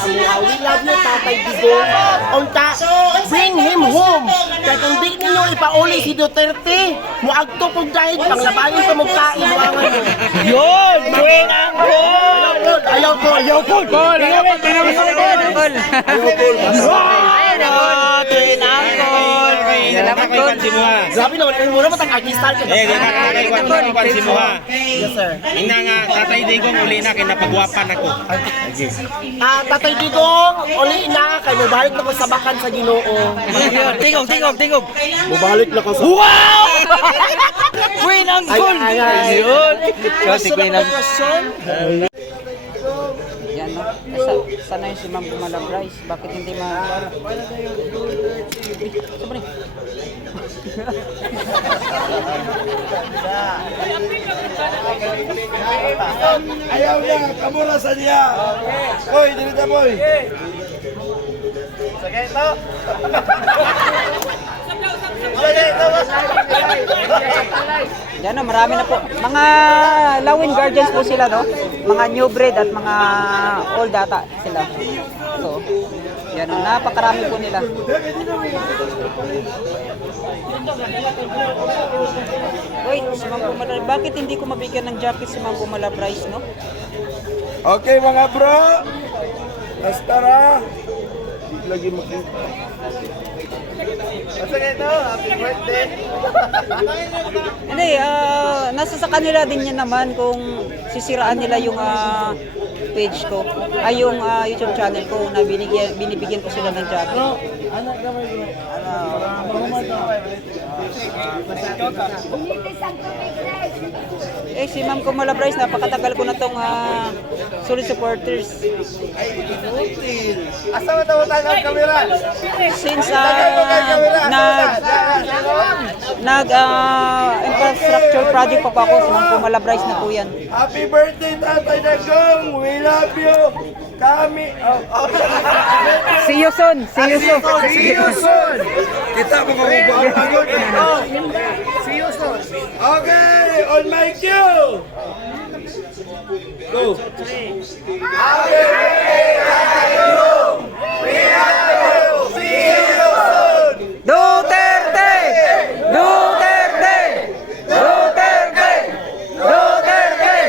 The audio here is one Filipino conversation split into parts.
sa amuha. We love you, Tatay Digong. Unta, bring him home. Kaya kung di ninyo ipauli si Duterte, muagto kong dahil panglabayin sa mukha, ibuangan mo. Yun! Bring ang goal! Ayaw ko! Ayaw ko! Goal! Ayaw ko! Goal! Ayun ang goal! Twin ang goal! Salamat goal! Grabe naman, ay muna matang artista ka. Yes, sir. Ina nga, Tatay Digong uli na, kinapagwapan ako. Tatay Digong, uli na, kay mabalik na ko sa bakan sa Ginoo. Tingog! Tingog! Tingog! Mabalik na ko sa... Wow! Queen ang goal! Yun! So si Queen ang... Yan no. Sana yung si Ma'am Malabrais. Bakit hindi Sabi ni. Ayaw na, kamura sa niya. Hoy, dinita boy. Sige ito. Yan no, marami na po. Mga Lawin Guardians po sila no. Mga new breed at mga old data sila. So, yan no, napakarami po nila. Wait, si Ma'am Malabrais. Bakit hindi ko mabigyan ng jacket si Ma'am Malabrais no? Okay mga bro. Astara. Lagi makita. Sige ito, happy birthday. Hindi, nasa sa kanila din yan naman kung sisiraan nila yung page ko, ay yung YouTube channel ko na binibigyan ko sila ng jacket. Si Ma'am Malabrais, napakatagal ko na tong solid supporters. Asa mo tayo ang kamera? Since infrastructure project pa ako, si Ma'am Malabrais na po yan. Happy birthday Tatay Digong. We love you. Kami. See you soon. See you soon. See you soon. Kita mo kung pagod. See you soon. Okay, on my cue. Go. Happy birthday Tatay Digong. We love you. See you soon. Duterte! Duterte! Duterte! Duterte!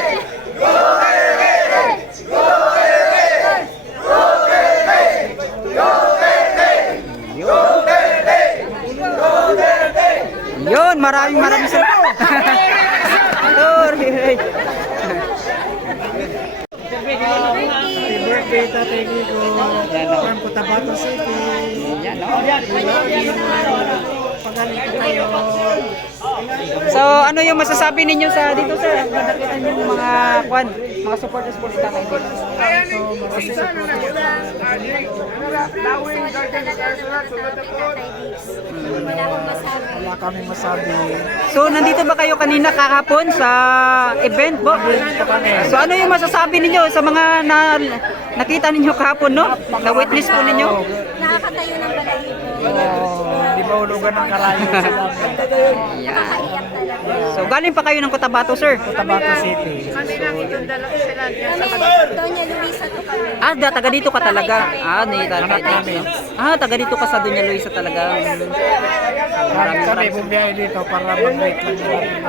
Yun, maraming salamat. Sorry. Happy birthday, Tatay Digong! From Cotabato City! Yan, no? Pagaling ko kayo! So, ano yung masasabi ninyo sa dito, sir? Ang nakita niyo yung mga supporters po ni Tatay Digong. Wala kaming masabi. So, nandito ba kayo kanina kahapon sa event po? So, ano yung masasabi ninyo sa mga nakita ninyo kahapon, no? Na-witness po ninyo? Nakakatayo ng balahibo. Di ba ulugan ng karayo sa dami? Nakakaiyak talaga. So, galing pa kayo ng Cotabato, sir? Cotabato City. Kami, Doña Luisa to kami. Taga dito ka talaga. Taga dito ka sa Doña Luisa talaga. Kami bumiyahe dito para mag-wait lang natin.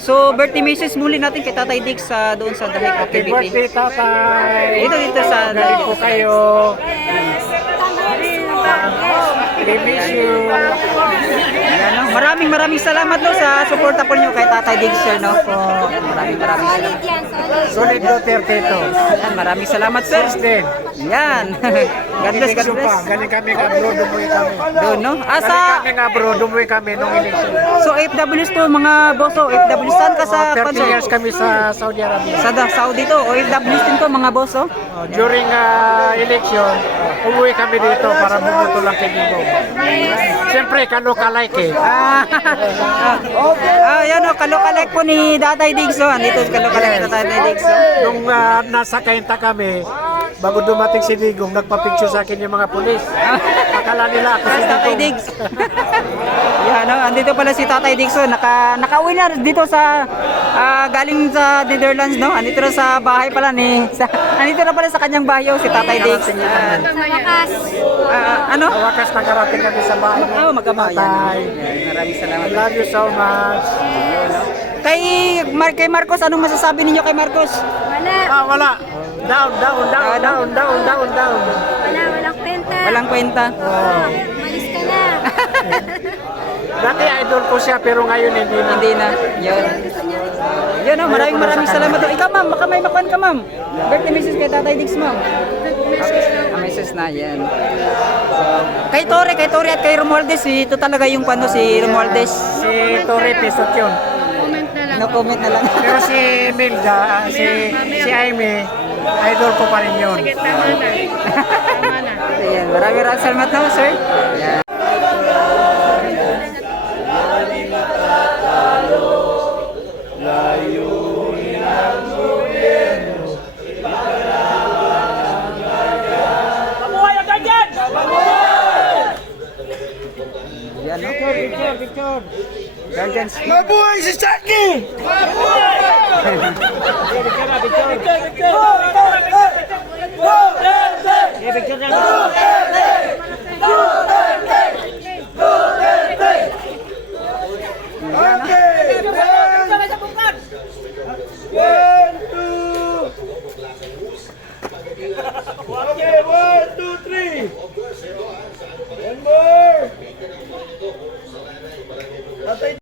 So, birthday message muli natin kay Tatay Dig doon sa Dahig Happy Activity. birthday, Tatay! Dito sa Galing po kayo! We miss you! Yan, no? Maraming salamat no sa suporta po niyo kay Tatay Dig, sir, no? Maraming salamat. Solid yan, solid. Solid Duterte ito. Yan, maraming salamat, sir. First din. Yan. God bless, God bless. Galing kami nga abroad, umuwi kami. Doon, no? Galing kami nga abroad, umuwi kami nung election. So, FWs to, mga boso. FWs, saan ka sa 30 years kami sa Saudi Arabia. Sa Saudi to, o FWs din to, mga boso. During election, umuwi kami dito para bumuto lang kay Digong. Siyempre, kalokalike eh. Yan o, kalokalike po ni Tatay Diggs. Andito, kalokalike ni Tatay Diggs. Nung nasa Kainta kami, bago dumating si Digong, nagpa-picture sa akin yung mga pulis. Akala nila ako si Tatay Digong. Diggs. Yan, no? Andito pala si Tatay Diggs. Nakauwi na dito sa galing sa Netherlands, no? Andito na sa bahay pala ni... andito na pala sa kanyang bahay, si Tatay Diggs. Sa wakas. Ano? Wakas nakarating kami sa bahay. Magkamayan. Maraming salamat. I love you so much. Kay Marcos, anong masasabi ninyo kay Marcos? Wala. Wala. Down. Walang kwenta. Walang kwenta. Malis ka na. Dati idol ko siya pero ngayon hindi na. Hindi na. Yun. Yun, oh, maraming salamat. Ikaw, ma'am, baka may makuhan ka, ma'am. Birthday message kay Tatay Diggs, ma'am. Message na, yan. Kay Tori at kay Romualdez, ito talaga yung si Romualdez. Si Tori Pisot yun. No comment na lang. Pero si Milda, si Aimee, idol ko pa rin yun. Ayan, maraming salamat na, sir. Ayan. Yan, no? Picture. Guardians. Mabuhay si Chucky! Picture.